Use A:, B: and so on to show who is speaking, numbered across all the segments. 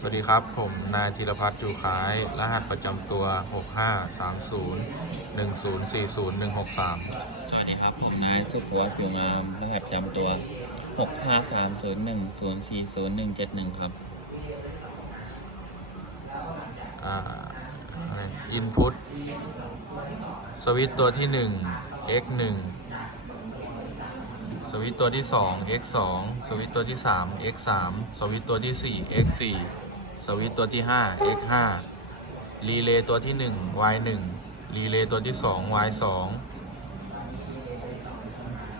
A: สวัสดีครับ ผมนายธีรพัฒน์จูขาย รหัสประจำตัว 6530 1040
B: สวัสดีครับ ผมนายสุภวัฒน์ผิวงาม รหัสจำตัว 6 5 3 0 1 0 4 0 1 7 1 ครับ
A: 163อ่าอะไร input สวิตช์ตัวที่ 1 x 1สวิตช์ตัวที่ 2 x 2สวิตช์ตัวที่ 3 x 3สวิตช์ตัวที่ 4 x 4 สวิตตัวที่ 5 x 5รีเลย์ตัวที่ 1 y 1รีเลย์ตัวที่ 2 y 2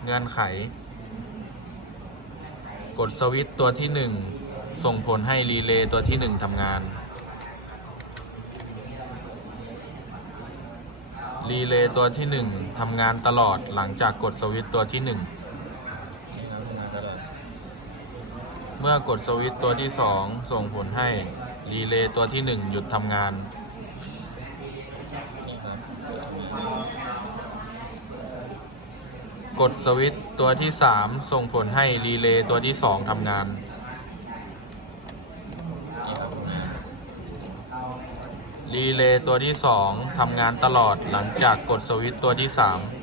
A: เงื่อนไข กดสวิตตัวที่ 1 ส่งผลให้รีเลย์ตัวที่ 1ทำงาน รีเลย์ตัวที่ 1ทำงานตลอดหลังจากกดสวิตตัวที่ 1 เมื่อกดสวิตช์ตัวที่ 2 ส่งผลให้ รีเลย์ตัวที่ 1 หยุดทำงาน กดสวิตช์ตัวที่ 3 ส่งผลให้ รีเลย์ตัวที่ 2ทำงาน รีเลย์ตัวที่ 2ทำงานตลอดหลังจากกดสวิตช์ตัวที่ 3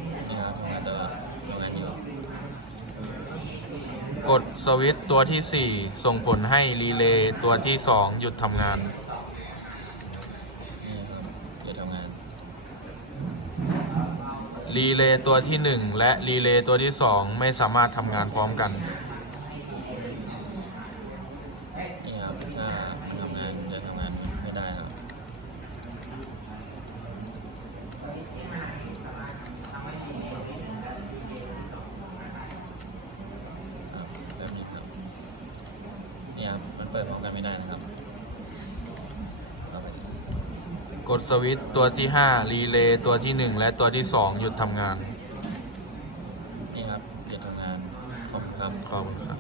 A: กดสวิตช์ตัวที่ 4 ส่งผลให้รีเลย์ตัวที่ 2 หยุดทำงาน รีเลย์ตัวที่ 1 และรีเลย์ตัวที่ 2 ไม่สามารถทำงานพร้อมกัน
B: นี่ครับ ถ้าทำงานจะทำงานไม่ได้ครับครับแบบนี้ครับนี่ครับ มันเปิดพร้อมกันไม่ได้นะครับเอาไป
A: กดสวิตช์ตัวที่ 5 รีเลย์ตัวที่ 1 และตัวที่ 2 หยุดทำงาน
B: นี่ครับจะทำงานขอบคุณครับ
A: ขอบคุณครับ